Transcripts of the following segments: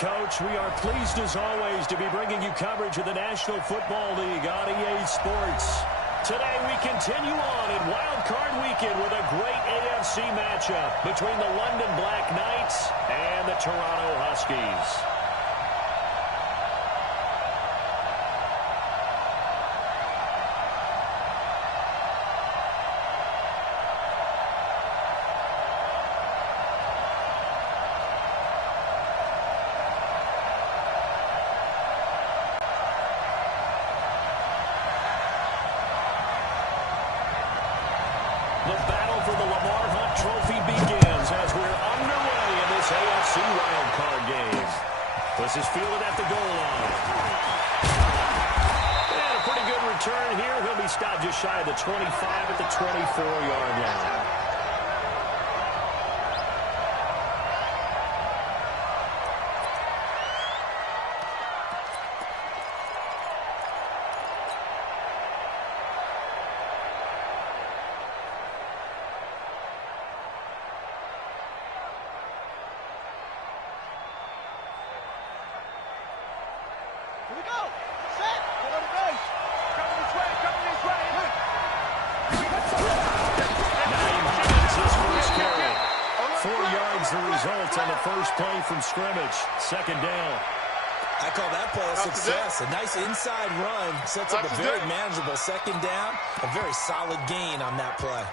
Coach. We are pleased, as always, to be bringing you coverage of the National Football League on EA Sports. Today, we continue on in Wild Card Weekend with a great AFC matchup between the London Black Knights and the Toronto Huskies. The battle for the Lamar Hunt Trophy begins as we're underway in this AFC wildcard game. This is fielded at the goal line. And a pretty good return here. He'll be stopped just shy of the 25 at the 24-yard line. Here we go. Set. Go to base. Coming this way. Coming this way. Naeem Hines, his first carry. 4 yards the result on the first play from scrimmage. Second down. I call that play a success. A nice inside run. Sets up a very manageable second down. A very solid gain on that play.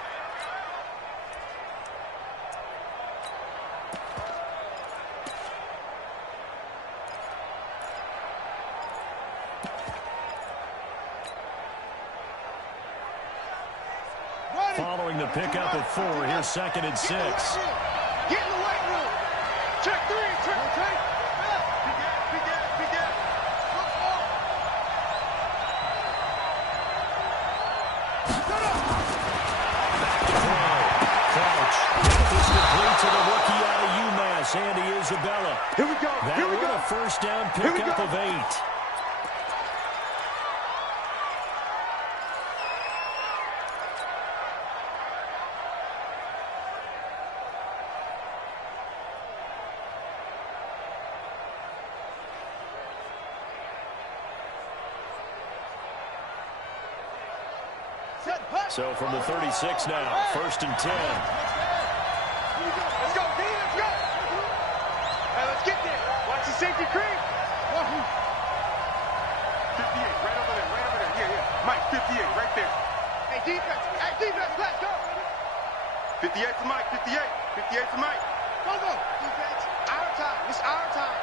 Following the pickup of 4, here's 2nd and 6. Get in the weight room. Check 3. Check 3. Big gap. Look up. Shut up. Back to throw. Crouch. This complete to the rookie out of UMass, Andy Isabella. Here we go. That Here we go. a first down pickup of 8. So from the 36 now, 1st and 10. Let's go, D, let's go. Hey, let's get there. Watch the safety creep. 58, right over there. Yeah. Mike, 58, right there. Hey, defense, let's go. 58 to Mike, 58 to Mike. Go. Defense, our time. It's our time.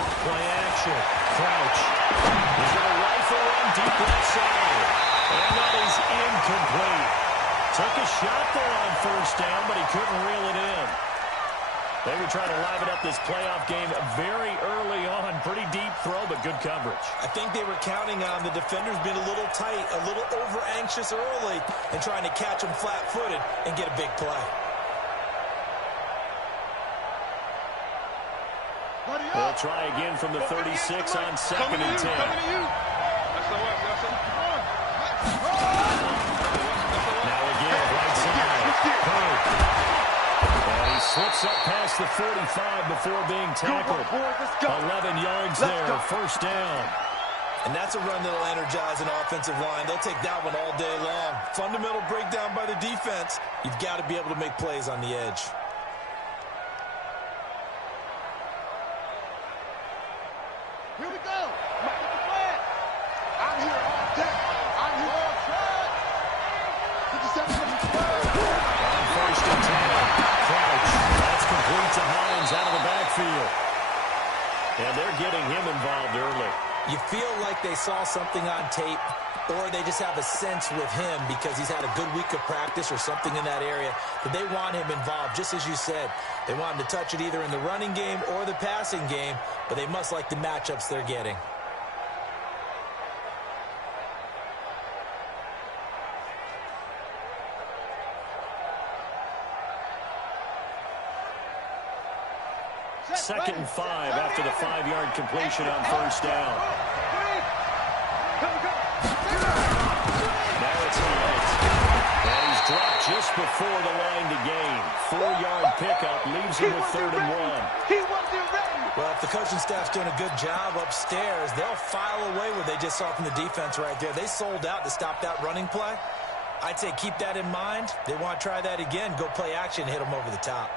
Off play action. Crouch. He's going to rifle one deep left side. And that is incomplete. Took a shot there on first down, but he couldn't reel it in. They were trying to liven up this playoff game very early on. Pretty deep throw, but good coverage. I think they were counting on the defenders being a little tight, a little over-anxious early, and trying to catch them flat-footed and get a big play. They'll try again from the 36 on 2nd and 10. Coming to you. Now again, right side. Kirk. And he slips up past the 45 before being tackled. 11 yards there, first down. And that's a run that'll energize an offensive line. They'll take that one all day long. Fundamental breakdown by the defense. You've got to be able to make plays on the edge. Here we go. Mike with the flag. I'm here all day. I'm here all time. 57 minutes. On 1st and 10. Crouch. That's complete to Hines out of the backfield. And they're getting him involved early. You feel like they saw something on tape, or they just have a sense with him because he's had a good week of practice or something in that area that they want him involved, just as you said. They want him to touch it either in the running game or the passing game, but they must like the matchups they're getting. Second and 5 after the 5-yard completion on first down. Now it's Hines. And he's dropped just before the line to gain. 4-yard pickup leaves him with 3rd and 1. He wasn't ready. Well, if the coaching staff's doing a good job upstairs, they'll file away what they just saw from the defense right there. They sold out to stop that running play. I'd say keep that in mind. They want to try that again. Go play action, hit them over the top.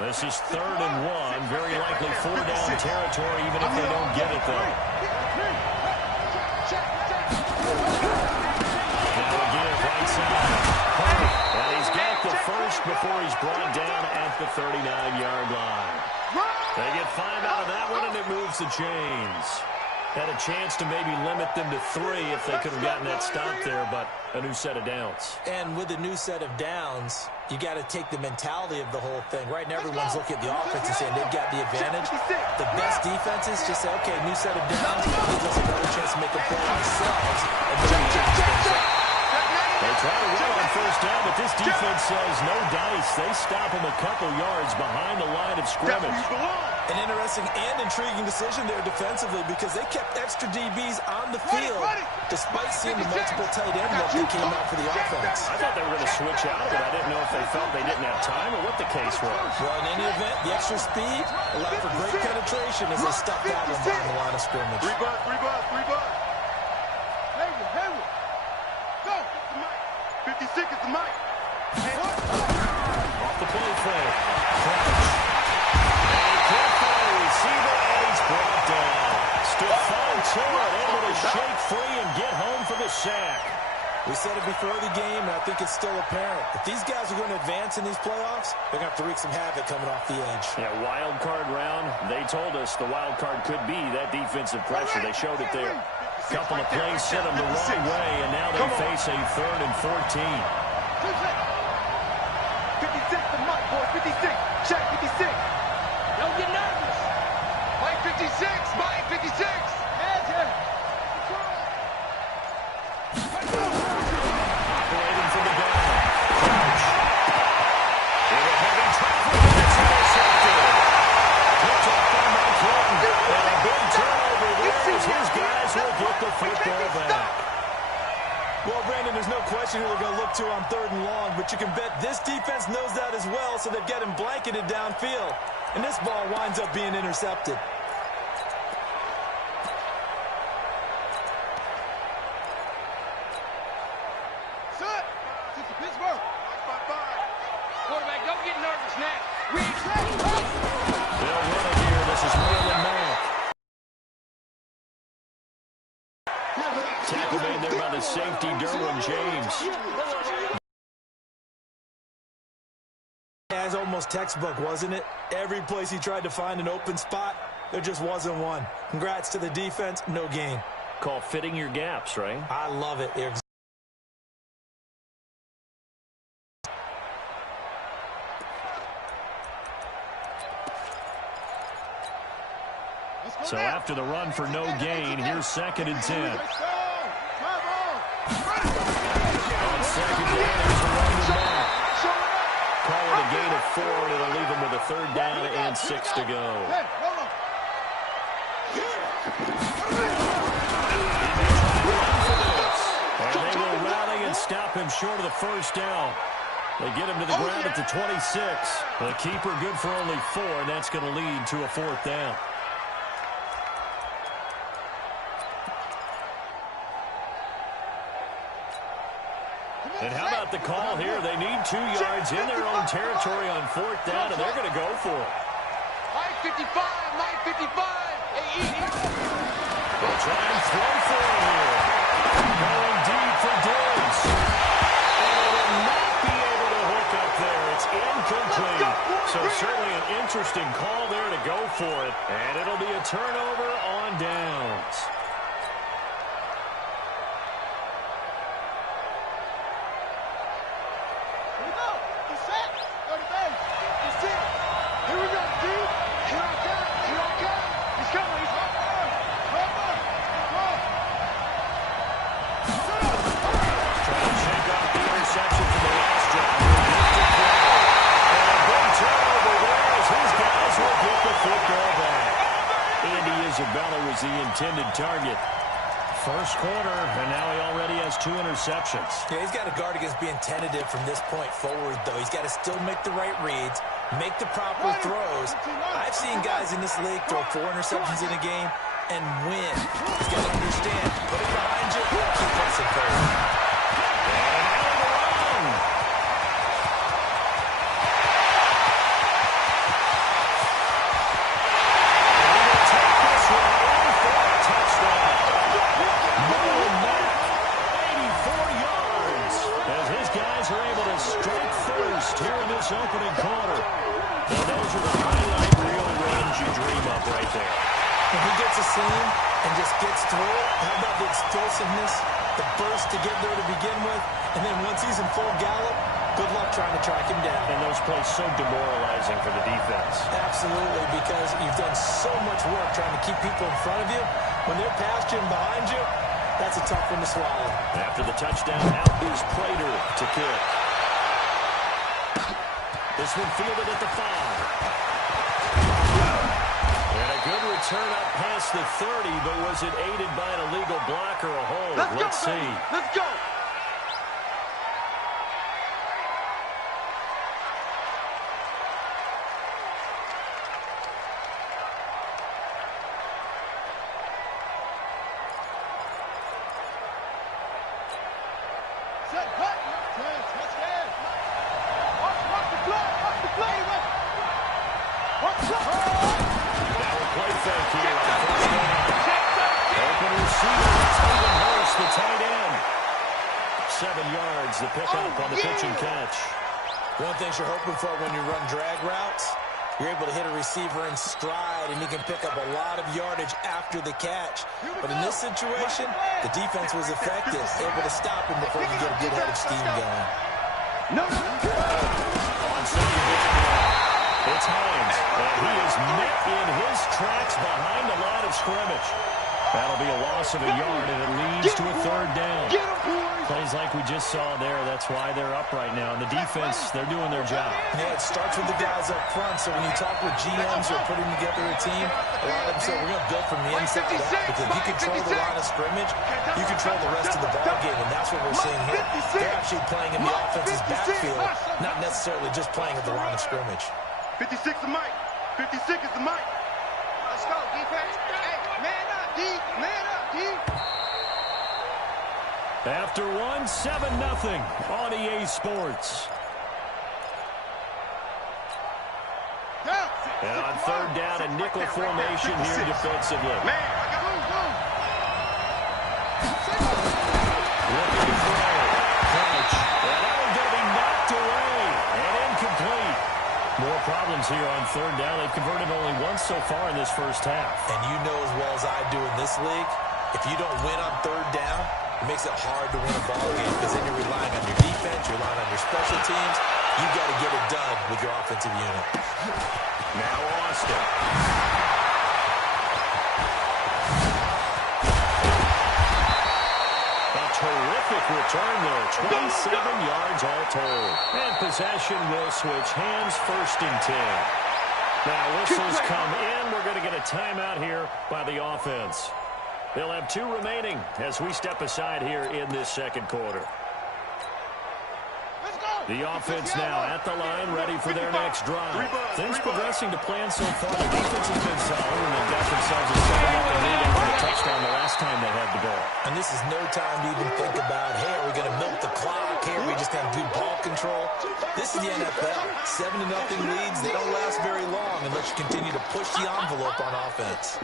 This is 3rd and 1. Very likely 4-down territory, even if they don't get it, though. Now again, right side. And he's got the first before he's brought down at the 39-yard line. They get 5 out of that one, and it moves the chains. Had a chance to maybe limit them to 3 if they could have gotten that stop there, but a new set of downs. And with a new set of downs, you got to take the mentality of the whole thing. Right now, everyone's looking at the offense and saying they've got the advantage. The best defenses just say, okay, new set of downs, gives us another chance to make a play ourselves. And they try to run on 1st down, but this defense says no dice. They stop them a couple yards behind the line of scrimmage. An interesting and intriguing decision there defensively because they kept extra DBs on the field despite seeing the multiple tight end look that came out for the offense. I thought they were going to switch out of it. I didn't know if they felt they didn't have time or what the case was. Well, in any event, the extra speed allowed for great penetration as they stuffed that one behind the line of scrimmage. 3 bucks. Hayward. Go. 56 is the mic. Off the play fake. Receiver, and he's brought down. Stephon Tuitt able to shake free and get home for the sack. We said it before the game, and I think it's still apparent. If these guys are going to advance in these playoffs, they're going to have to wreak some havoc coming off the edge. Yeah, wild card round. They told us the wild card could be that defensive pressure. They showed it there. Couple of plays set them the wrong way, and now they face a 3rd and 14. 56 the mic, boys. 56. Check 56. Don't get nervous. Mike 56. Mike 56. Operating from the ground. Crouch. Into heavy traffic. It's intercepted. Picked up by Mike Hilton. And a big turnover there as his guys will get the football back. Well, Brandon, there's no question who they're going to look to on 3rd and long, but you can bet this defense knows that as well, so they've got him blanketed downfield. And this ball winds up being intercepted. Quarterback, don't get nervous now. They'll run it here. This is Marlon Mack. Tackle made there by the safety, Derwin James. As almost textbook, wasn't it? Every place he tried to find an open spot, there just wasn't one. Congrats to the defense, no gain. Call fitting your gaps, right? I love it. So after the run for no gain, here's 2nd and 10. On 2nd down, here's the run to Mack. Call it a gain of 4, and it'll leave him with a 3rd down and 6 to go. And they will rally and stop him short of the 1st down. They get him to the ground at the 26. The keeper good for only 4, and that's going to lead to a 4th down. And how about the call here? They need 2 yards in their own territory on 4th down, and they're going to go for it. Mike 55, Mike 55. They'll try and throw for it here. Going deep for Diggs. And they will not be able to hook up there. It's incomplete. So certainly an interesting call there to go for it. And it'll be a turnover on downs. Football back. was the intended target. First quarter, and now he already has 2 interceptions. Yeah, he's got to guard against being tentative from this point forward, though. He's got to still make the right reads, make the proper throws. I've seen guys in this league throw 4 interceptions in a game and win. He's got to understand, put it behind you, keep pressing forward. Opening quarter. And those are the highlight reel runs you dream of right there. When he gets a seam and just gets through it, how about the explosiveness, the burst to get there to begin with, and then once he's in full gallop, good luck trying to track him down. And those plays so demoralizing for the defense. Absolutely, because you've done so much work trying to keep people in front of you. When they're past you and behind you, that's a tough one to swallow. After the touchdown, out is Prater to kick. This one fielded at the 5. And a good return up past the 30, but was it aided by an illegal block or a hold? Let's see. Let's go. Set, cut. Touchdown. Watch the play. Now a play fake here on first down. Open receiver, Tatum Hurst, the tight end. 7 yards, the pickup on the pitch and catch. One thing you're hoping for when you run drag routes, you're able to hit a receiver in stride, and he can pick up a lot of yardage after the catch. But in this situation, the defense was effective, able to stop him before he could get a good head of steam going. No. On second down, it's Hines, and he is met in his tracks behind the line of scrimmage. That'll be a loss of a yard, and it leads to a 3rd down. Plays like we just saw there, that's why they're up right now. And the defense, they're doing their job. Yeah, it starts with the guys up front, so when you talk with GMs who are putting together a team, a lot of them say, we're going to build from the inside out, because if you control the line of scrimmage, you control the rest of the ball game, and that's what we're seeing here. They're actually playing in the offense's backfield, not necessarily just playing at the line of scrimmage. 56 is Mike. 56 is the Mike. Let's go, defense. Hey, man up, D. Man up, D. After one, 7-0 on EA Sports. And on 3rd down, a nickel formation here defensively. Man, I got move. Looking to throw. Crouch. And that one's going to be knocked away and incomplete. More problems here on 3rd down. They've converted only once so far in this first half. And you know as well as I do in this league, if you don't win on 3rd down, it makes it hard to win a ball game because then you're relying on your defense, you're relying on your special teams. You've got to get it done with your offensive unit. Now Austin. A terrific return there. 27 yards all told. And possession will switch hands, 1st and 10. Now whistles come in. We're going to get a timeout here by the offense. They'll have 2 remaining as we step aside here in this 2nd quarter. The offense now at the line, ready for their next drive. Things progressing to plan so far. The defense has been solid, and they've got themselves a 7-0 lead after a touchdown the last time they had the ball. And this is no time to even think about, hey, are we going to milk the clock? Hey, are we just going to do ball control? This is the NFL. 7-0 leads, they don't last very long unless you continue to push the envelope on offense.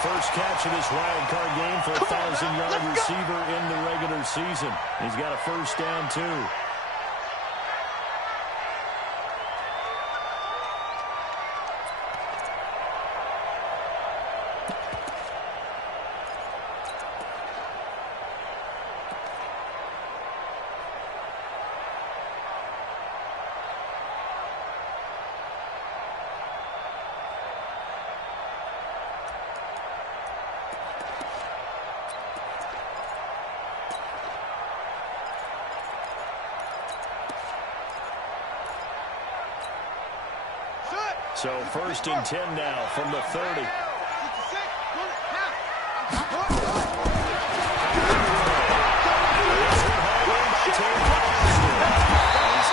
First catch of this wild card game for a 1,000-yard receiver in the regular season. He's got a 1st down, too. So 1st and 10 now from the 30. He's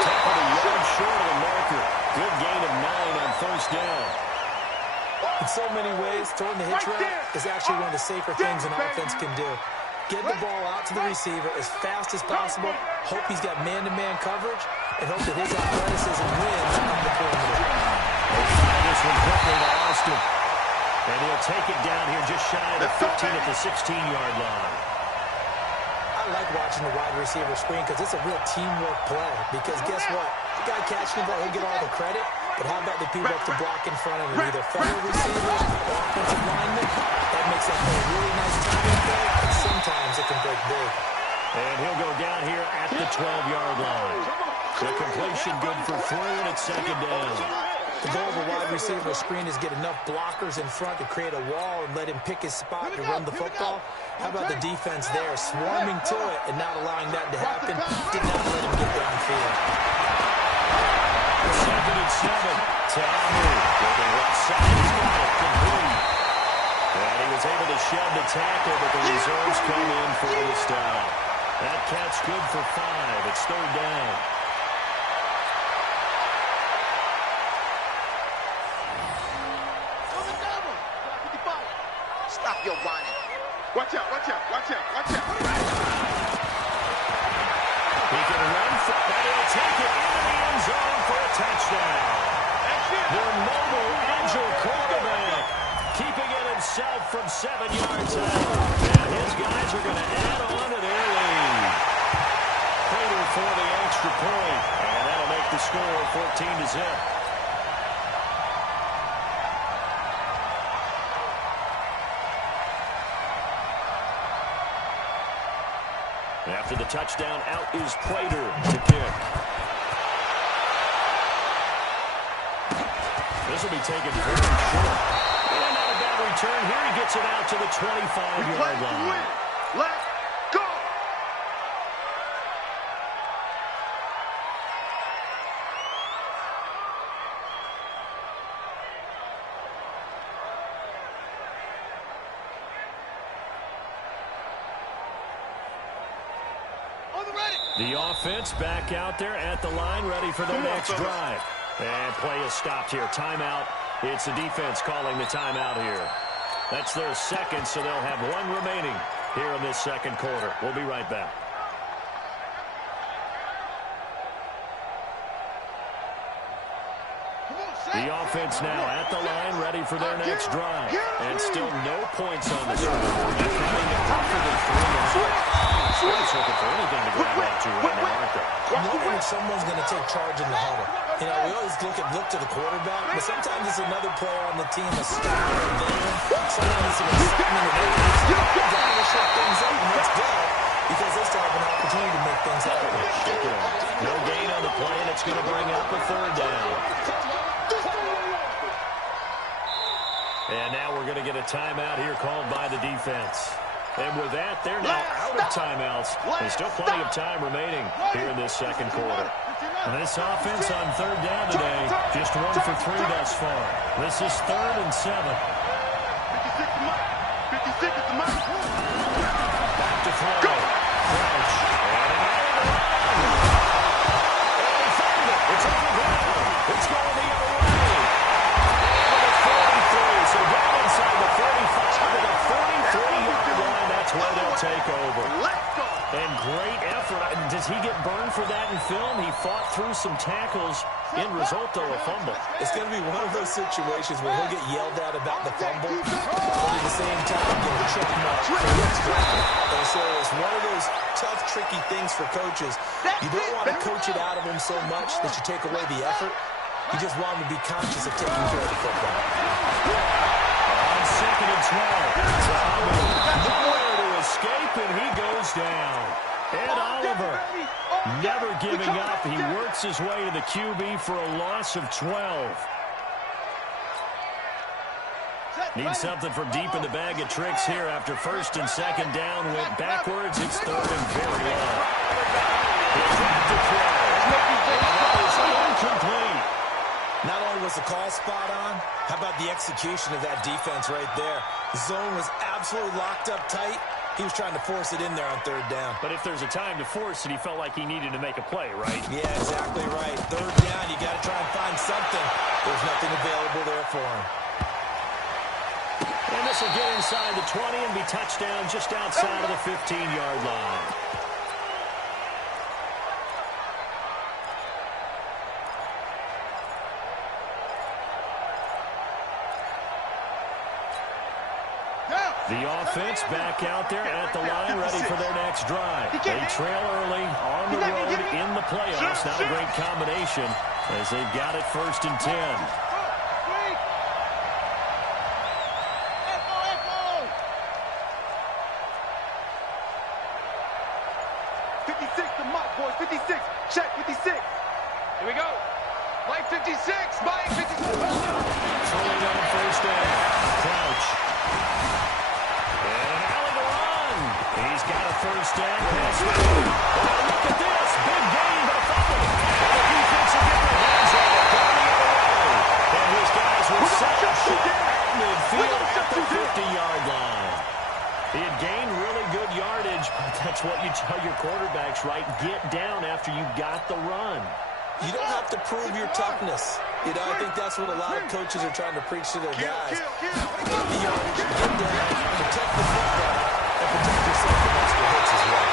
tackled a yard short of the marker. Good gain of 9 on 1st down. In so many ways, throwing the hitch route is actually one of the safer things an offense can do. Get the ball out to the receiver as fast as possible, hope he's got man-to-man coverage, and hope that his athleticism wins on the perimeter. This one quickly to Austin. And he'll take it down here just shy of the 15 at the 16-yard line. I like watching the wide receiver screen because it's a real teamwork play. Because guess what? The guy catching the ball, he'll get all the credit. But how about the people up to block in front of him? Either fellow receivers or offensive linemen. That makes that play a really nice timing play, and sometimes it can break big. And he'll go down here at the 12-yard line. The completion good for 3, and it's 2nd down. The goal of a wide receiver screen is get enough blockers in front to create a wall and let him pick his spot to run the football. How about the defense there, swarming to it and not allowing that to happen? Did not let him get downfield. 2nd and 7. Tamu with the left side. He's got it complete. And he was able to shed the tackle, but the reserves come in for the stop. That catch good for 5. It's 3rd down. Stop your whining. Watch out, watch out, watch out, watch out. He can run for it. He'll take it into the end zone for a touchdown. Their mobile, agile quarterback keeping it himself from 7 yards out. And his guys are going to add on to their lead. Prater for the extra point. And that'll make the score 14-0. After the touchdown, out is Prater to kick. This will be taken very short. And not a bad return. Here he gets it out to the 25-yard line. Let's go! The offense back out there at the line, ready for their next drive. And play is stopped here. Timeout. It's the defense calling the timeout here. That's their 2nd, so they'll have 1 remaining here in this 2nd quarter. We'll be right back. The offense now at the line, ready for their next drive. And still no points on the scoreboard. Becoming tougher than 3 minutes. Looking for anything to grab onto right now, aren't they? I'm wondering if someone's going to take charge in the huddle. You know, we always look to the quarterback, but sometimes it's another player on the team, a star, a veteran. Sometimes it's an excitement of energy. They're going to shut things up, and let's go, because they still have an opportunity to make things happen. No gain on the play, and it's going to bring up a 3rd down. And now we're going to get a timeout here called by the defense. And with that, they're now out of timeouts. There's still plenty of time remaining here in this 2nd quarter. And this offense on 3rd down today, just 1 for 3 thus far. This is 3rd and 7. 56 is the mark. Back to throw. Crouch. And he found it. It's on the ground. It's going the other way. And the 43. So down inside the 45 to the 43-yard line. That's where they'll take over. And great effort. Does he get burned for that in film? He fought through some tackles. End result, though, a fumble. It's going to be one of those situations where he'll get yelled at about the fumble, but at the same time get a check mark for what's right. And so it's one of those tough, tricky things for coaches. You don't want to coach it out of him so much that you take away the effort. You just want him to be conscious of taking care of the football. On 2nd and 12. Nowhere to escape, and he goes down. Ed Oliver, never giving up. He works his way to the QB for a loss of 12. Needs something from deep in the bag of tricks here after 1st and 2nd down. Went backwards. It's 3rd and very low. He'll drop the throw. And that is incomplete. Not only was the call spot on, how about the execution of that defense right there? The zone was absolutely locked up tight. He was trying to force it in there on third down. But if there's a time to force it, he felt like he needed to make a play, right? Yeah, exactly right. Third down, you got to try and find something. There's nothing available there for him. And this will get inside the 20 and be touchdown just outside of the 15-yard line. The offense back out there at the line, ready for their next drive. They trail early on the road in the playoffs. Not a great combination as they've got it 1st and 10. Check 56. Here we go. Mike 56. Mike 56. Throwing on 1st down. Crouch. And an alley to run. He's got a 1st down. Look at this. Big gain, but a fumble. The defense will get their hands on it. Going the other way. And his guys will set a shot midfield at the 50-yard line. He had gained really good yardage, but that's what you tell your quarterbacks, right? Get down after you got the run. You don't have to prove your toughness. You know, I think that's what a lot of coaches are trying to preach to their guys. Get the yardage, get down, protect the football, and protect yourself from extra hits as well.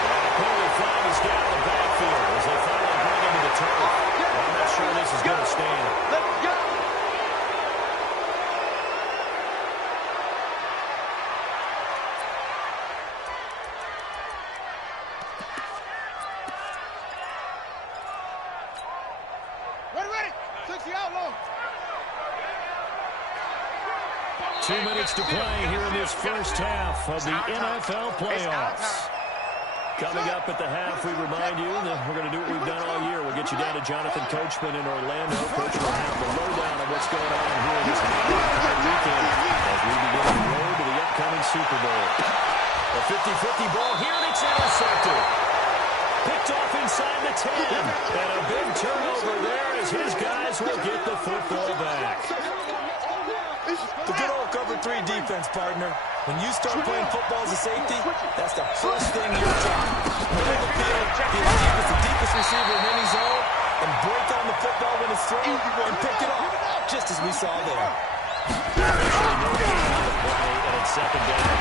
And a penalty flag is down the backfield as they finally bring him to the turf. I'm not sure this is going to stand. Let's go. Ready. 60 out long. 2 minutes to play here in this first half of the NFL playoffs. Coming up at the half, we remind you that we're going to do what we've done all year. We'll get you down to Jonathan Coachman in Orlando. Coach will have the lowdown of what's going on here this weekend as we begin the road to the upcoming Super Bowl. A 50-50 ball here, and it's intercepted. Picked off inside the 10. And a big turnover there as his guys will get the football back. The good old cover 3 defense, partner. When you start playing football as a safety, that's the first thing you're taught. Middle of the field, get the deepest receiver in any zone, and break on the football when it's thrown, and pick it off, just as we saw there. And it's 2nd down.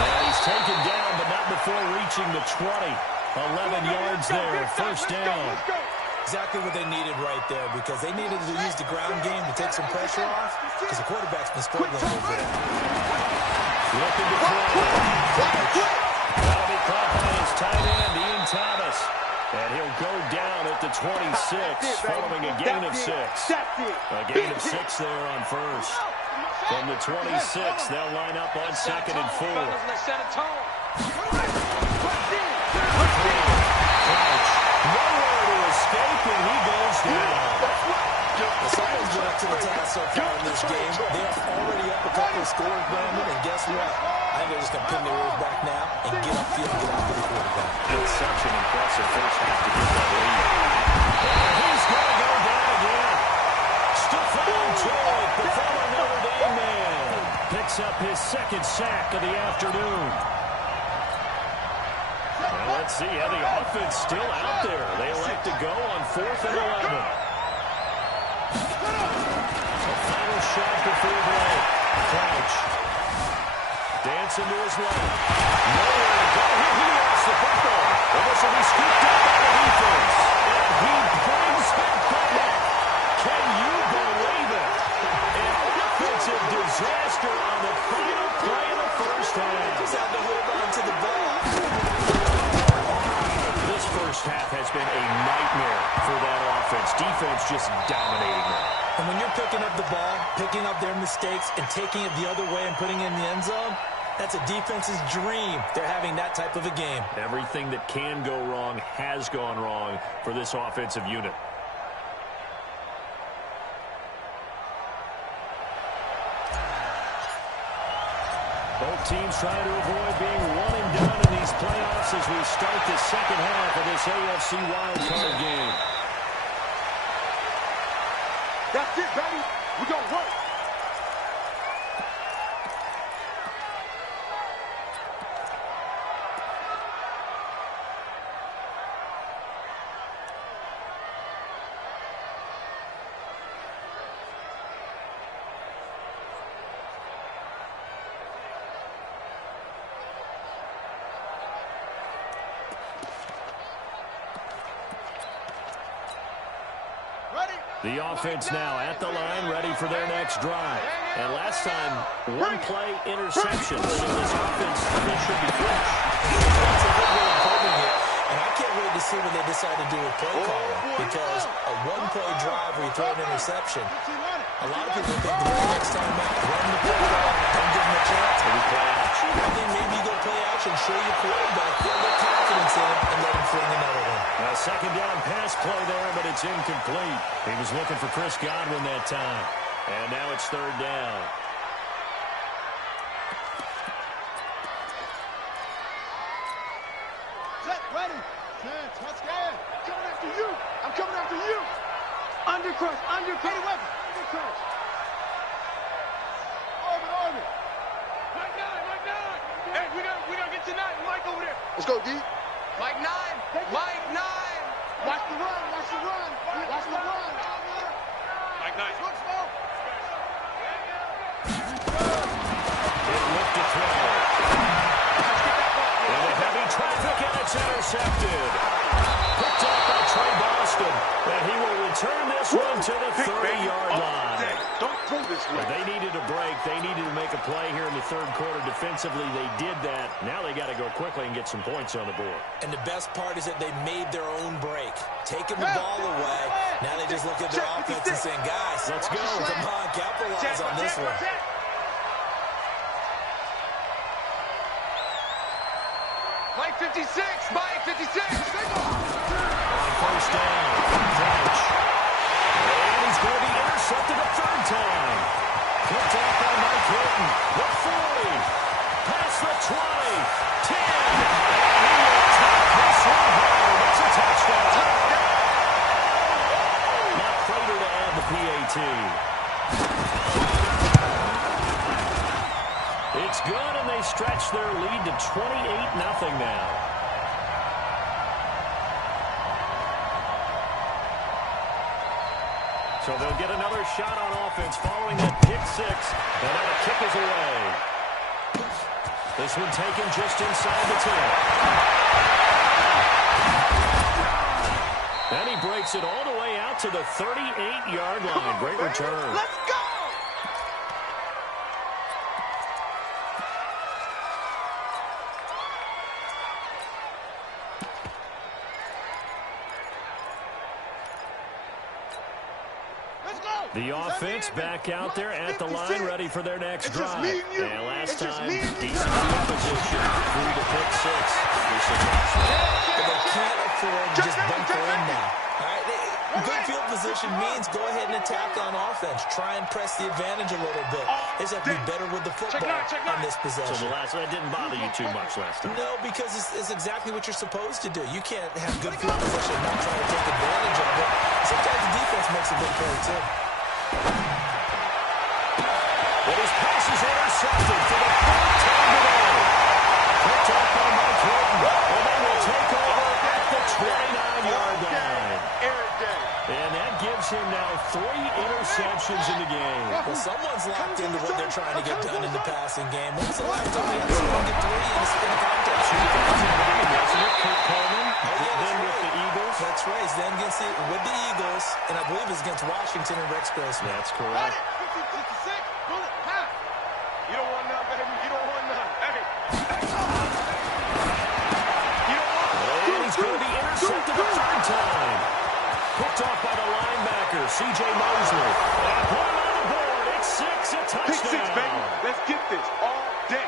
And he's taken down, but not before reaching the 20. 11 yards there, 1st down. Exactly what they needed right there, because they needed to use the ground game to take some pressure off, because the quarterback's been struggling a little bit. Looking to throw. That'll be caught by his tight end, Ian Thomas. And he'll go down at the 26, following a gain of 6. A gain of 6 there on 1st. From the 26, they'll line up on 2nd and 4. Nowhere to escape, and he goes down. Someone's been up to the task so far in this game. They're already up a couple of scores, Brandon, and guess what? I think they're just going to pin their ears back now and get upfield and get after the quarterback. It's such an impressive first half to get that lead. And he's going to go down again. Stephon Tuitt, the former Notre Dame man, picks up his 2nd sack of the afternoon. Well, let's see how the offense still out there. They elect to go on 4th and 11. A final shot before break. Crouch. Dancing to his left. Nowhere to go. Here he lost the football. And this will be scooped up by the defense. And he brings it back. Can you believe it? An offensive disaster on the final play of the first half. Just had to hold on to the ball. This first half has been a nightmare for that offense. Defense just dominating them. And when you're picking up the ball, picking up their mistakes, and taking it the other way and putting it in the end zone, that's a defense's dream. They're having that type of a game. Everything that can go wrong has gone wrong for this offensive unit. Both teams trying to avoid being one and done in these playoffs as we start the second half of this AFC wildcard game. ready? We're going to work. The offense now at the line, ready for their next drive. And last time, one play interception. So this offense, they should be fresh. That's a good way of holding it. And I can't wait to see what they decide to do with play calling. Because a one-play drive where you throw an interception, a lot of people think the very next time out, run the play call, don't give them a chance. Maybe play action. I think maybe you go play action, show your quarterback, get a little confidence in him, and let him fling another one. A second down pass play there, but it's incomplete. He was looking for Chris Godwin that time. And now it's third down. Set, ready. Touchdown. Coming after you. I'm coming after you. Undercrush, undercrush. Weapon. Undercrush. Orbit. Mike 9. Hey, we gotta get to 9. Mike over there. Let's go, D. Mike 9. Mike 9. Watch the run. Watch the run. Watch the run. Mike 9. Look, slow. It looked to throw. And a heavy traffic, and it's intercepted. Picked up by Trey Boston. And he will return this one to the 30-yard line. Don't throw this way. They needed a break. They needed to make a play here in the third quarter. Defensively, they did that. Now they got to go quickly and get some points on the board. And the best part is that they made their own break. Taking the ball away. Now they just look at their offense and saying, guys, let's go. Come on, capitalize on this one. Mike 56. Mike 56. On first down, Crouch. And he's going to be intercepted a third time. Picked off by Mike Hilton. The 40. Past the 20. 10. And he will take this one home. That's a touchdown. Not Prater to add the PAT. It's good, and they stretch their lead to 28-0 now. So they'll get another shot on offense following that pick six. And now the kick is away. This one taken just inside the 10. And he breaks it all the way out to the 38-yard line. Great return. Let's go! The offense back out there at the line, ready for their next drive. And last time, decent field position through the pick six. But they can't afford to just bunker in now. All right? Good field position means go ahead and attack on offense. Try and press the advantage a little bit. They just have to be better with the football on this possession. So that didn't bother you too much last time? No, because it's exactly what you're supposed to do. You can't have good field position and not try to take advantage of it. Sometimes the defense makes a big play, too. But his pass is intercepted for the fourth time today. Picked up by Mike Hilton. And they will take over at the 29-yard line. And that gives him now 3 interceptions in the game. Well, someone's locked into what they're trying to get done in the passing game. When's the last time we had someone get 3 in a contest? Kurt Coleman, then with the Eagles. That's right. He's then with the Eagles, and I believe it's against Washington and Rex Grossman. That's correct. You don't want none, baby. You don't want none. Hey. And he's going to be intercepted a third time. Picked off by the linebacker, C.J. Mosley. And put him on the board. It's 6, a touchdown. Pick 6, baby. Let's get this all day.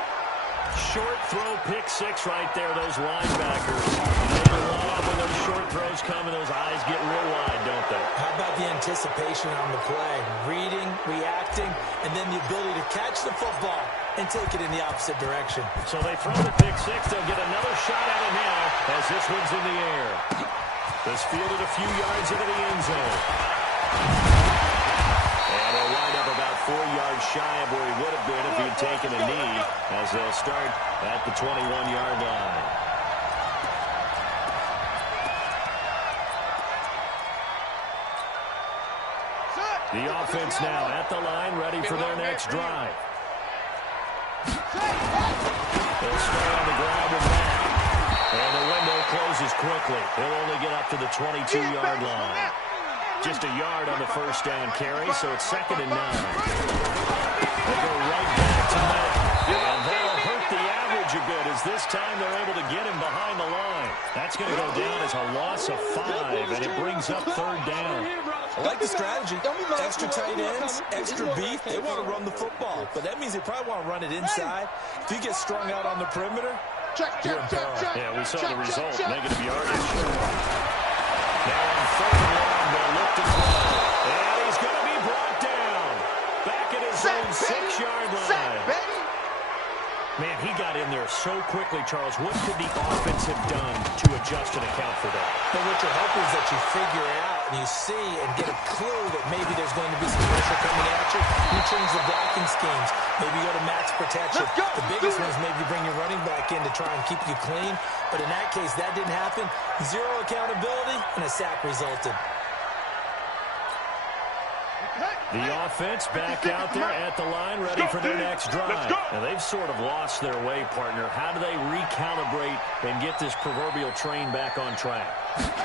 Short throw, pick 6 right there, those linebackers. They love when those short throws come and those eyes get real wide, don't they? How about the anticipation on the play? Reading, reacting, and then the ability to catch the football and take it in the opposite direction. So they throw the pick 6. They'll get another shot at it now as this one's in the air. This fielded a few yards into the end zone. And shy of where he would have been if he had taken a knee, as they'll start at the 21-yard line. The offense now at the line, ready for their next drive. They'll stay on the ground with that. And the window closes quickly. He'll only get up to the 22-yard line. Just a yard on the first down carry, so it's 2nd and 9. They go right back to that. And that'll hurt the average a bit, as this time they're able to get him behind the line. That's going to go down as a loss of 5, and it brings up 3rd down. I like the strategy. Extra tight ends, extra beef. They want to run the football, but that means they probably want to run it inside. If you get strung out on the perimeter, you're in peril. Yeah, we saw the result. Negative yardage. Now on 3rd and long, they'll look to throw. And he's going to be brought down. Back at his own 6-yard line. Man, he got in there so quickly, Charles. What could the offense have done to adjust and account for that? But what you're hoping is that you figure it out and you see and get a clue that maybe there's going to be some pressure coming at you. You change the blocking schemes. Maybe you go to max protection. The biggest one is maybe bring your running back in to try and keep you clean. But in that case, that didn't happen. 0 accountability, and a sack resulted. The offense back out there at the line, ready for their next drive. Now, they've sort of lost their way, partner. How do they recalibrate and get this proverbial train back on track?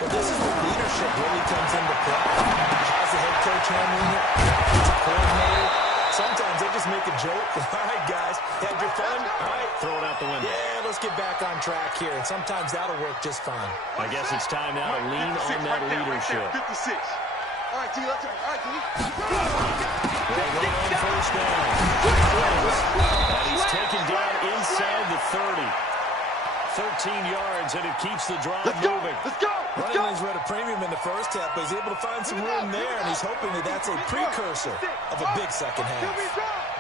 Well, this is where leadership really comes into play. How's the head coach handling it? The offensive coordinator? Sometimes they just make a joke. All right, guys, had your fun? All right. Throw it out the window. Yeah, let's get back on track here. And sometimes that'll work just fine. I guess it's time now to lean on that leadership. 56. All right, T, let's go. All right, T. They'll run on first down. And he's taken down inside the 30. 13 yards, and it keeps the drive moving. Let's go. Running lanes were at a premium in the first half, but he's able to find some room there, and he's hoping that that's a precursor of a big second half.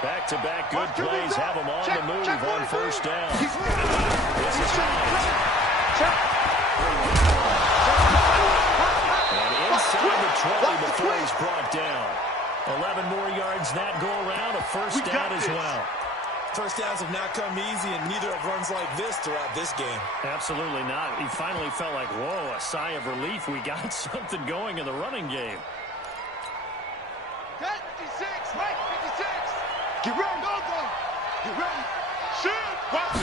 Back-to-back good plays have him on the move on first down. This is and inside the 20 before he's brought down. 11 more yards that go around, a first down as well. First downs have not come easy, and neither have runs like this throughout this game. Absolutely not. He finally felt like, whoa, a sigh of relief. We got something going in the running game. 56, right, 56. Get ready, go. Get ready. Shoot. Watch the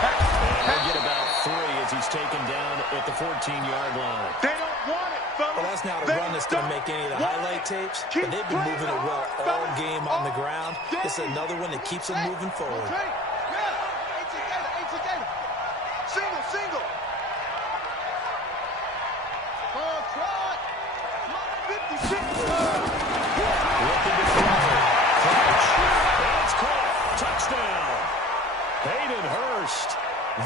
And we'll get about 3 as he's taken down at the 14-yard line. They don't want it, fellas. Well, that's not a run that's going to make any of the highlight tapes, but they've been moving it well all game on the ground. This is another one that keeps them moving forward. Yeah, ain't together. Single. Trot. 56. Looking to throw. Crouch. That's caught. Touchdown. Hayden Hurst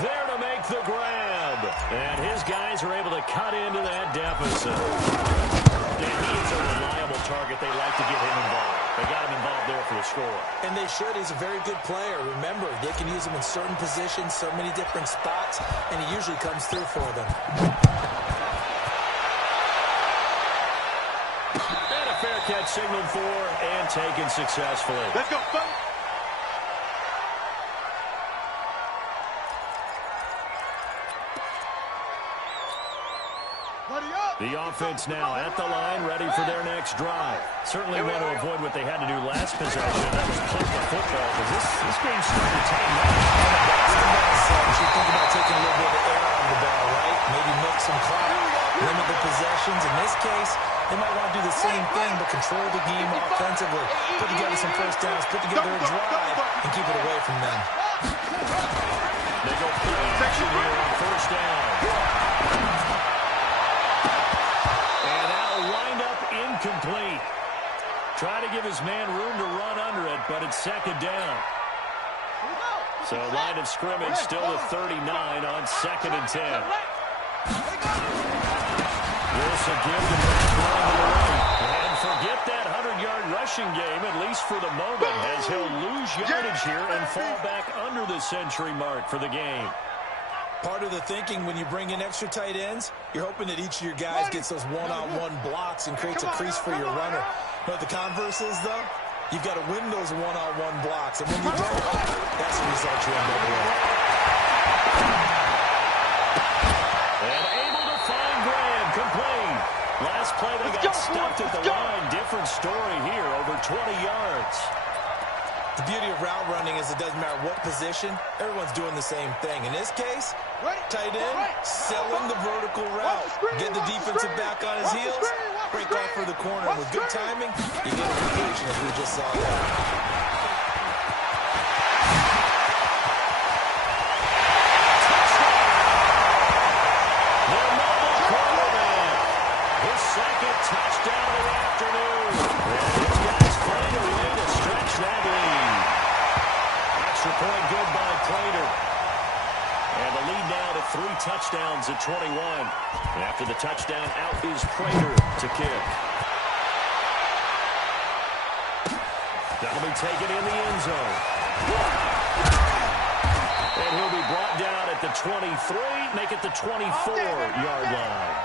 there to make the grab. And his guys are able to cut into that deficit. And he is a reliable target. They like to get him involved. They got him involved there for the score. And they should. He's a very good player. Remember, they can use him in certain positions, so many different spots, and he usually comes through for them. And a fair catch signaled for and taken successfully. Let's go, fellas. The offense now at the line, ready for their next drive. Certainly want to avoid what they had to do last possession. That was punt the football, because this game's starting to tighten up. You should think about taking a little bit of air out of the ball, right? Maybe milk some clock, limit the possessions. In this case, they might want to do the same thing, but control the game offensively. Put together some first downs, put together a drive, and keep it away from them. They go play action here on first down. Incomplete. Try to give his man room to run under it, but it's second down. So line of scrimmage still at 39 on 2nd and 10. Wilson gives him the right. And forget that 100-yard rushing game, at least for the moment, as he'll lose yardage here and fall back under the century mark for the game. Part of the thinking when you bring in extra tight ends, you're hoping that each of your guys gets those one-on-one blocks and creates a crease for your runner. But the converse is, though, you've got to win those one-on-one blocks. And when you don't, that's the result you end up with. And able to find Graham, complete. Last play, they got stuffed at the line. Different story here, over 20 yards. The beauty of route running is it doesn't matter what position, everyone's doing the same thing. In this case, tight end, selling the vertical route. Get the defensive back on his heels, break off for the corner. And with good timing, you get a completion as we just saw there. The mobile quarterback. His second touchdown of the afternoon. And his guys find a way to stretch that lead. Extra point good by Prater. And the lead now to 3 touchdowns at 21. After the touchdown, out is Prater to kick. That'll be taken in the end zone. And he'll be brought down at the 23, make it the 24-yard line.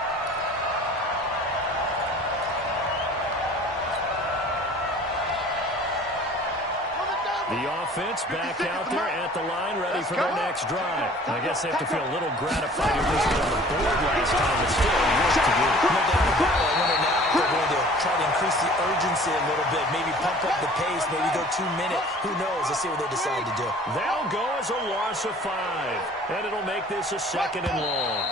The offense back out there at the line, ready for their next drive. I guess they have to feel a little gratified at least on the board last time, but still work to do. No doubt about it. I wonder now if they're going to try to increase the urgency a little bit, maybe pump up the pace, maybe go 2 minutes. Who knows? Let's see what they decide to do. They'll go as a loss of 5, and it'll make this a 2nd and long.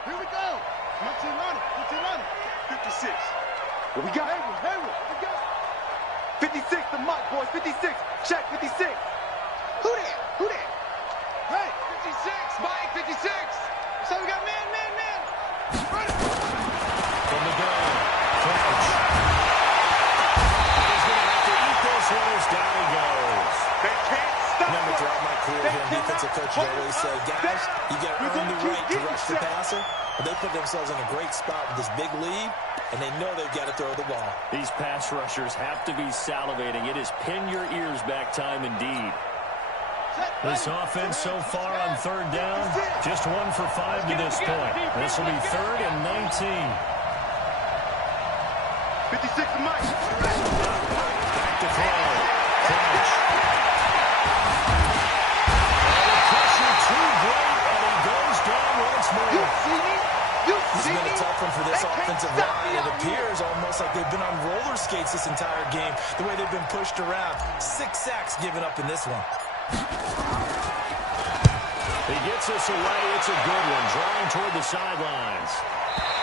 Here we go. My team on it. My team on it. 56. What we got? Hayward. What we got? 56, the mic, boys. 56. Check, 56. Who that? Who that? Hey, 56. Mike, 56. So we got man. Run it. From the gun, Crouch. He's going to have to eat this one as down he goes. They can't stop. Remember, throughout my career here, defensive coaches always say, guys, you got to earn the right to rush the passer. But they put themselves in a great spot with this big lead, and they know they've got to throw the ball. These pass rushers have to be salivating. It is pin your ears back time indeed. This offense so far on 3rd down, just 1 for 5 to this point. This will be 3rd and 19. 56 to Mike. Back to throw. Crouch. And the pressure too great, and he goes down once more. This has been a tough one for this offensive line. It appears almost like they've been on roller skates this entire game, the way they've been pushed around. 6 sacks given up in this one. He gets this away. It's a good one, drawing toward the sidelines.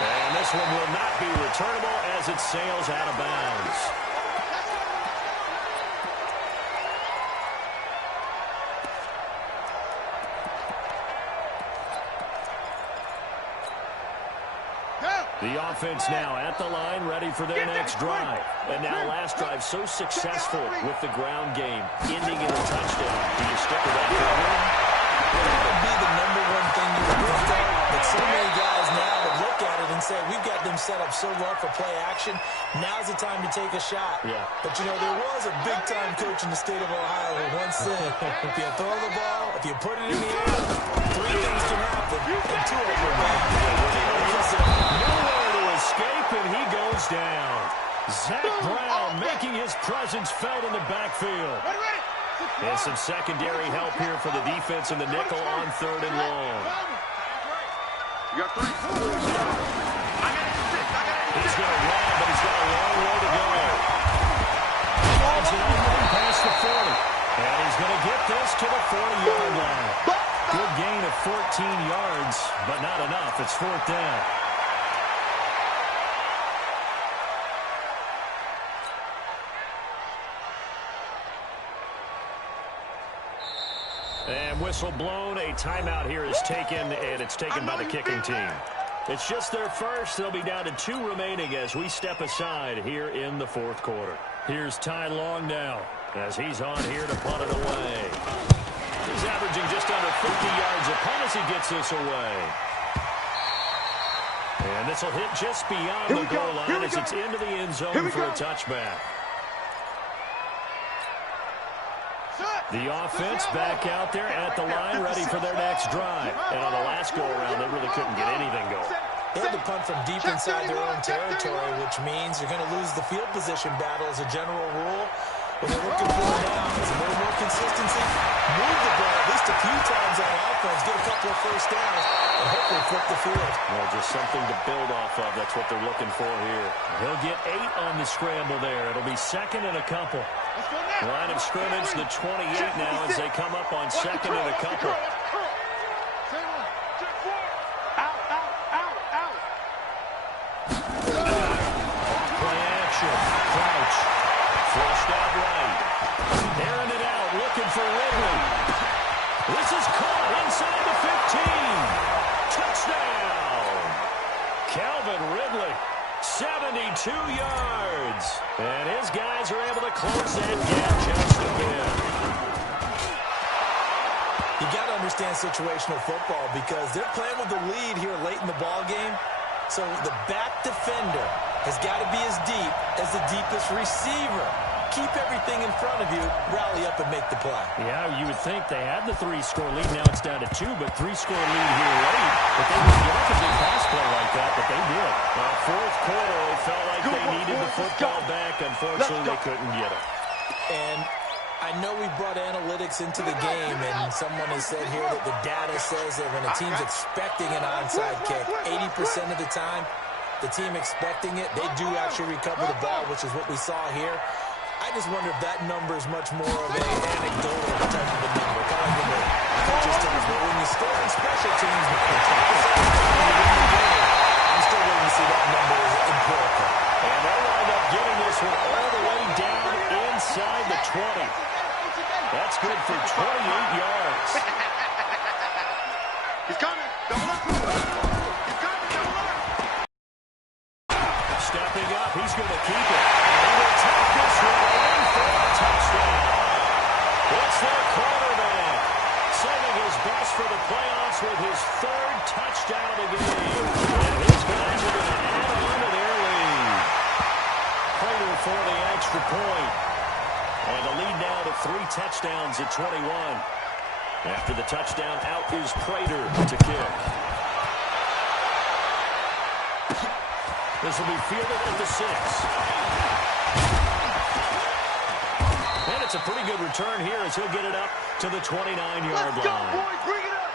And this one will not be returnable as it sails out of bounds. The offense now at the line, ready for their next drive. And now last drive so successful with the ground game, ending in a touchdown. Do you stick with that? That would be the #1 thing you would look at, but so many guys now would look at it and say, we've got them set up so well for play action. Now's the time to take a shot. Yeah. But, you know, there was a big-time coach in the state of Ohio who once said, if you throw the ball, if you put it in the air, 3 things can happen, and 2 of them are bad. Nowhere to escape, and he goes down. Zach Brown making his presence felt in the backfield. And some secondary help here for the defense in the nickel on 3rd and long. You got 3. He's going to run, but he's got a long way to go. Finds it open past the 40. And he's going to get this to the 40-yard line. Good gain of 14 yards, but not enough. It's 4th down. And whistle blown. A timeout here is taken, and it's taken by the kicking team. It's just their first. They'll be down to 2 remaining as we step aside here in the 4th quarter. Here's Ty Long now as he's on here to punt it away. He's averaging just under 50 yards a punt as he gets this away. And this will hit just beyond the goal line as it's into the end zone for a touchback. The offense back out there at the line, ready for their next drive. And on the last go-around, they really couldn't get anything going. They had to punt from deep inside their own territory, which means you're going to lose the field position battle as a general rule. What they're looking for now is a little more consistency, move the ball at least a few times on offense, get a couple of first downs, and hopefully flip the field. Well, just something to build off of. That's what they're looking for here. He'll get 8 on the scramble there. It'll be second and a couple. Line of scrimmage, the 28 now as they come up on second and a couple. Play action. Crouch. Flushed out right. Airing it out, looking for Ridley. This is caught inside the 15. Touchdown. Calvin Ridley, 72 yards. And his guys are able to close that gap just a bit. You got to understand situational football because they're playing with the lead here late in the ball game. So the back defender has got to be as deep as the deepest receiver. Keep everything in front of you, rally up and make the play. Yeah, you would think they had the 3-score lead. Now it's down to 2, but 3-score lead here late. But they didn't get up a big pass play like that, but they did. Fourth quarter, they felt like they needed the football back. Unfortunately, they couldn't get it. And I know we brought analytics into the game, and someone has said here that the data says that when a team's expecting an onside kick, 80% of the time, the team expecting it, they do actually recover the ball, which is what we saw here. I just wonder if that number is much more of an anecdotal type of a number. Kind of like when the coaches tell us, well, when you score in special teams, I'm still waiting to see that number is empirical. And they'll wind up getting this one all the way down inside the 20. That's good for 28 yards. He's coming. Double up. He's coming. Double up. Stepping up. He's going to keep it. He will take this one in for a touchdown. It's their quarterback, saving his best for the playoffs with his 3rd touchdown of the game. And his guys are going to add on to their lead. Prater for the extra point. And the lead now to 3 touchdowns at 21. After the touchdown, out is Prater to kick. This will be fielded at the 6. And it's a pretty good return here as he'll get it up to the 29-yard line. Boys, bring it up.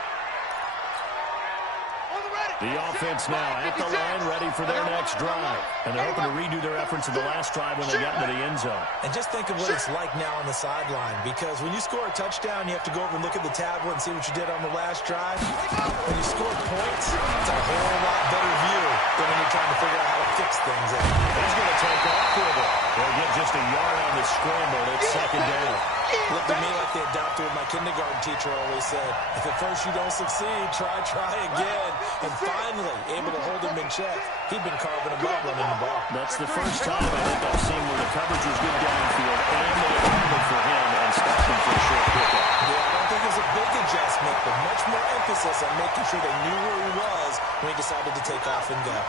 The offense now at the line, ready for their next drive. And they're hoping to redo their efforts in the last drive when they got into the end zone. And just think of what it's like now on the sideline, because when you score a touchdown, you have to go over and look at the tablet and see what you did on the last drive. When you score points, it's a whole lot better view than when you're trying to figure out how to fix things. He's going to take off with it. They'll get just a yard on the scramble. It's second down. Looked to me like they adopted what my kindergarten teacher always said. If at first you don't succeed, try again. And finally, able to hold him in check. He'd been carving him up running the ball. That's the first time I think I've seen where the coverage was good downfield and they accounted for him and stopped him for a short pickup. Yeah, I don't think it was a big adjustment, but much more emphasis on making sure they knew where he was when he decided to take off and go.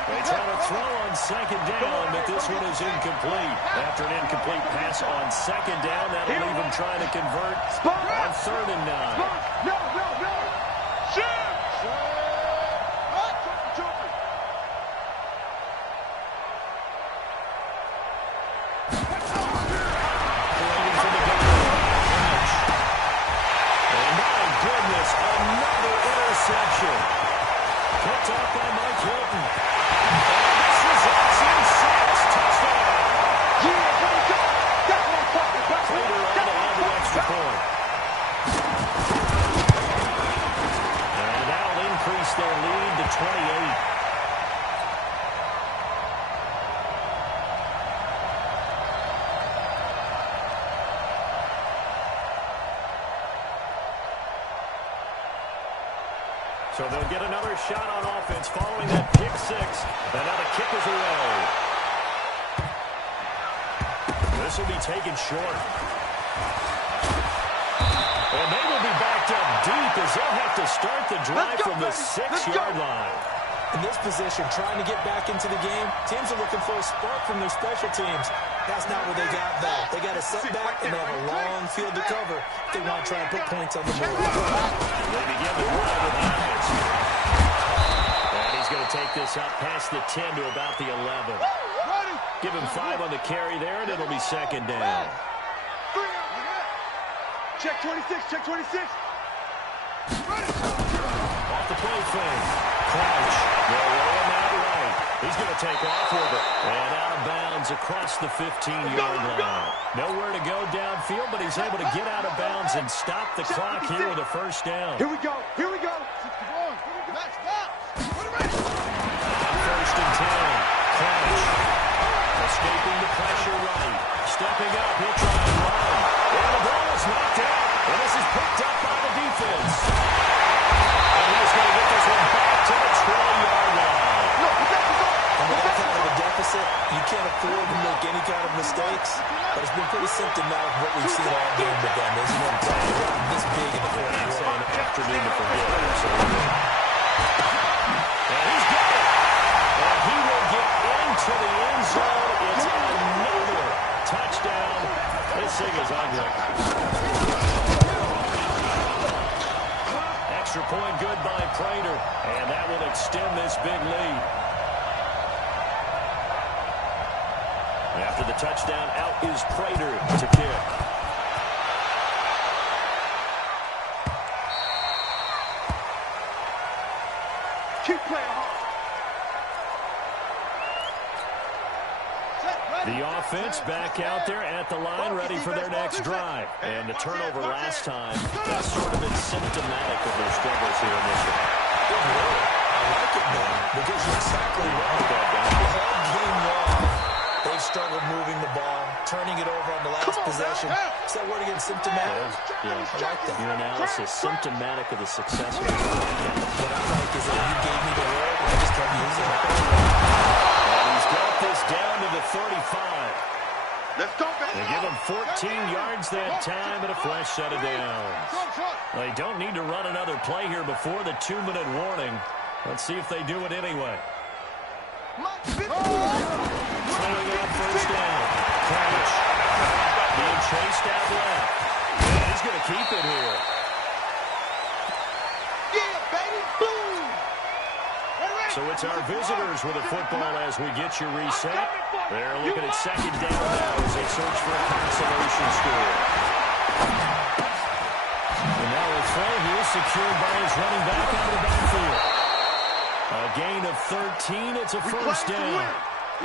They try to throw on second down, but this one is incomplete. After an incomplete pass on second down, that'll leave him trying to convert on 3rd and 9. No. Shoot. Waiting for the goal. And my goodness, another interception. Picked off by Mike Hilton. And this results in 6 touchdowns. Prater on to have the extra point. And that'll increase their lead to 28. So they'll get another shot on offense following that pick 6. And now the kick is away. This will be taken short. And they will be backed up deep as they'll have to start the drive from the 6-yard line. In this position, trying to get back into the game, teams are looking for a spark from their special teams. That's not what they got, though. They got a setback, and they have a long field to cover if they want to try and put points on the board. They begin the drive with offense. And he's going to take this up past the 10 to about the 11. Give him 5 on the carry there, and it'll be second down. Check 26, check 26. Off the play fake. Crouch. They'll roll him out right. He's going to take off with it. And out of bounds across the 15-yard line. Nowhere to go downfield, but he's able to get out of bounds and stop the clock here with a first down. Here we go. Here we go. First and 10. Crouch. Escaping the pressure right. Stepping up. He'll try and run. And the ball is knocked out. And this is picked up by the defense. And he's going to get this one back to the 12-yard line. And with that kind of a deficit, you can't afford to make any kind of mistakes. But it's been pretty symptomatic of what we've seen all game with them, isn't it? This big in the fourth quarter. An afternoon to forget. And he's got it. And he will get into the end zone. It's another touchdown. This thing is ugly. Extra point good by Prater. And that will extend this big lead. After the touchdown, out is Prater to kick. Keep playing hard. The offense back out there at the line, ready for their next drive. And the turnover last time, that's sort of been symptomatic of their struggles here in this one. I like it, man, because you're exactly right. The whole game long, they've struggled moving the ball, turning it over on the last possession. Is that word again, symptomatic? Yeah. I like that. Your analysis, symptomatic of the success. What I like is that you gave me the word, and I just kept using it. And he's got this down to the 35. Let's go, baby. They give him 14 yards that time and a fresh set of downs. They don't need to run another play here before the 2-minute warning. Let's see if they do it anyway. Trailing on first down. Crouch. Being chased out left. And he's going to keep it here. Yeah, baby. Boom. So it's our visitors with the football as we get you reset. They're looking at second down now as they search for a consolation score. And now a throw here secured by his running back out of the backfield. A gain of 13. It's a first down.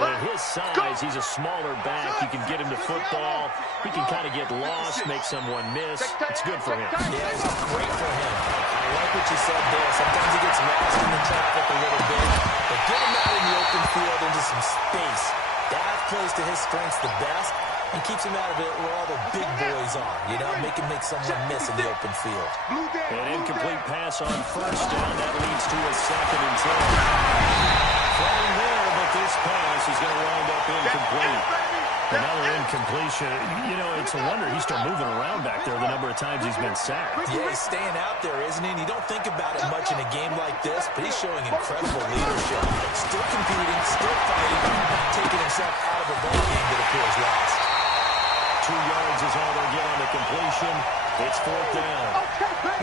At his size, he's a smaller back. You can get him to football. He can kind of get lost, make someone miss. It's good for him. Yeah, it's great for him. I like what you said there. Sometimes he gets lost in the traffic a little bit. But get him out in the open field into some space. That plays to his strengths the best and keeps him out of it where all the big boys are. You know, make someone miss in the open field. An incomplete pass on first down. That leads to a second and 10. Throwing there, but this pass is going to wind up incomplete. Another incompletion. You know, it's a wonder he's still moving around back there the number of times he's been sacked. Yeah, he's staying out there, isn't he? And you don't think about it much in a game like this, but he's showing incredible leadership. Still competing, still fighting, not taking himself out of a ball game that appears lost. 2 yards is all they'll get on the completion. It's fourth down.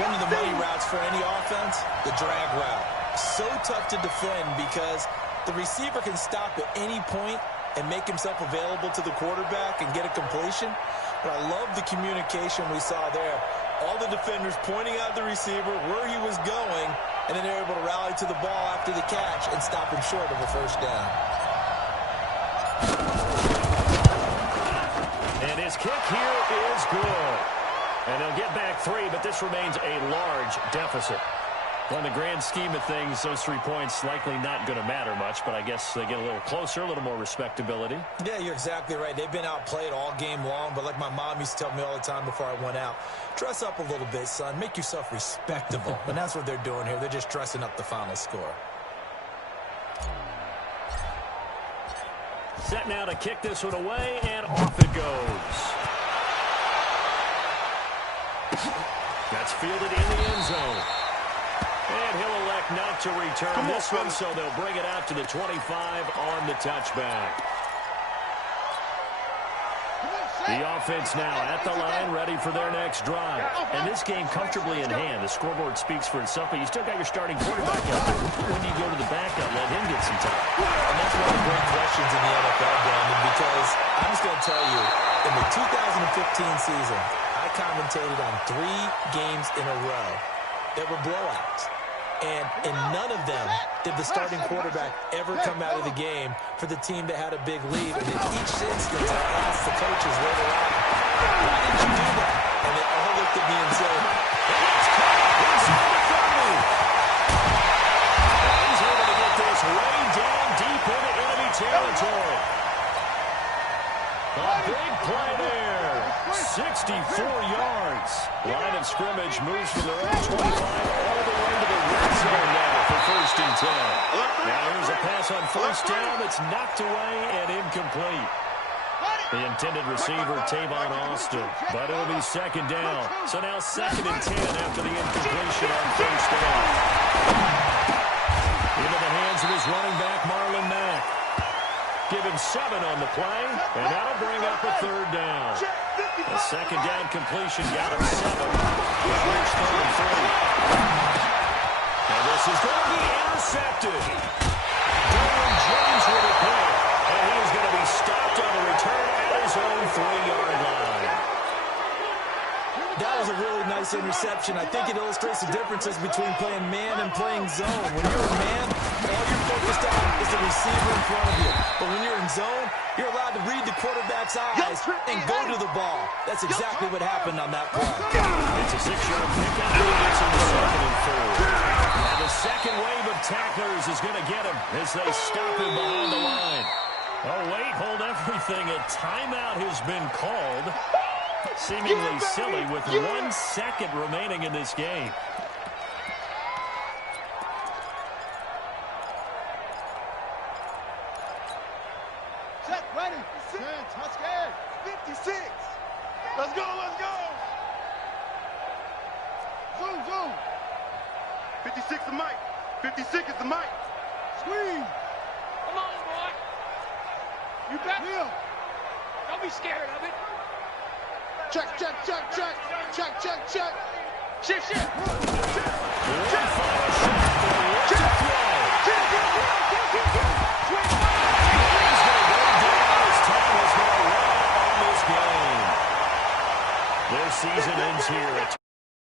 One of the money routes for any offense, the drag route. So tough to defend because the receiver can stop at any point and make himself available to the quarterback and get a completion. But I love the communication we saw there. All the defenders pointing out the receiver where he was going, and then they're able to rally to the ball after the catch and stop him short of a first down. And his kick here is good. And they'll get back 3, but this remains a large deficit. Well, in the grand scheme of things, those 3 points likely not going to matter much, but I guess they get a little closer, a little more respectability. Yeah, you're exactly right. They've been outplayed all game long, but like my mom used to tell me all the time before I went out, dress up a little bit, son. Make yourself respectable. And that's what they're doing here. They're just dressing up the final score. Set now to kick this one away, and off it goes. That's fielded in the end zone. And he'll elect not to return this one, so they'll bring it out to the 25 on the touchback. The offense now at the line, ready for their next drive. And this game comfortably in hand. The scoreboard speaks for itself, but you still got your starting quarterback out there. When do you go to the backup, let him get some time? And that's one of the great questions in the NFL, Brandon, because I'm just going to tell you, in the 2015 season, I commentated on 3 games in a row that were blowouts. And in none of them did the starting quarterback ever come out of the game for the team that had a big lead. And in each instance, I asked the coaches later on, why did you do that? And they all looked at me and said, it's caught inside the 30. He's able to get this way down deep into enemy territory. A big play there. 64 yards. Line of scrimmage moves from their own 25 all the way to the red zone now for 1st and 10. Now here's a pass on 1st down that's knocked away and incomplete. The intended receiver, Tavon Austin, but it'll be 2nd down. So now 2nd and 10 after the incompletion on 1st down. Into the hands of his running back, Marlon Mack. Give him 7 on the play, and that'll bring up a 3rd down. A 2nd down completion got him 7. Here's 3rd and 3. And this is going to be intercepted. Derwin James with a play, and he is going to be stopped on the return at his own 3-yard line. that was a really nice interception. I think it illustrates the differences between playing man and playing zone. When you're a man, all you're focused on is the receiver in front of you. But when you're in zone, you're allowed to read the quarterback's eyes and go to the ball. That's exactly what happened on that play. It's a 6-yard pickup. It's in the 2nd and 4. And the second wave of tacklers is going to get him as they stop him behind the line. Oh, wait, hold everything. A timeout has been called. Seemingly silly with 1 second remaining in this game. Set, ready. 56. Let's go, let's go. Zoom. 56 is Mike. 56 is the Mike. Squeeze. Come on, boy. You bet. Will. Don't be scared of it. Check. Shift. One final shot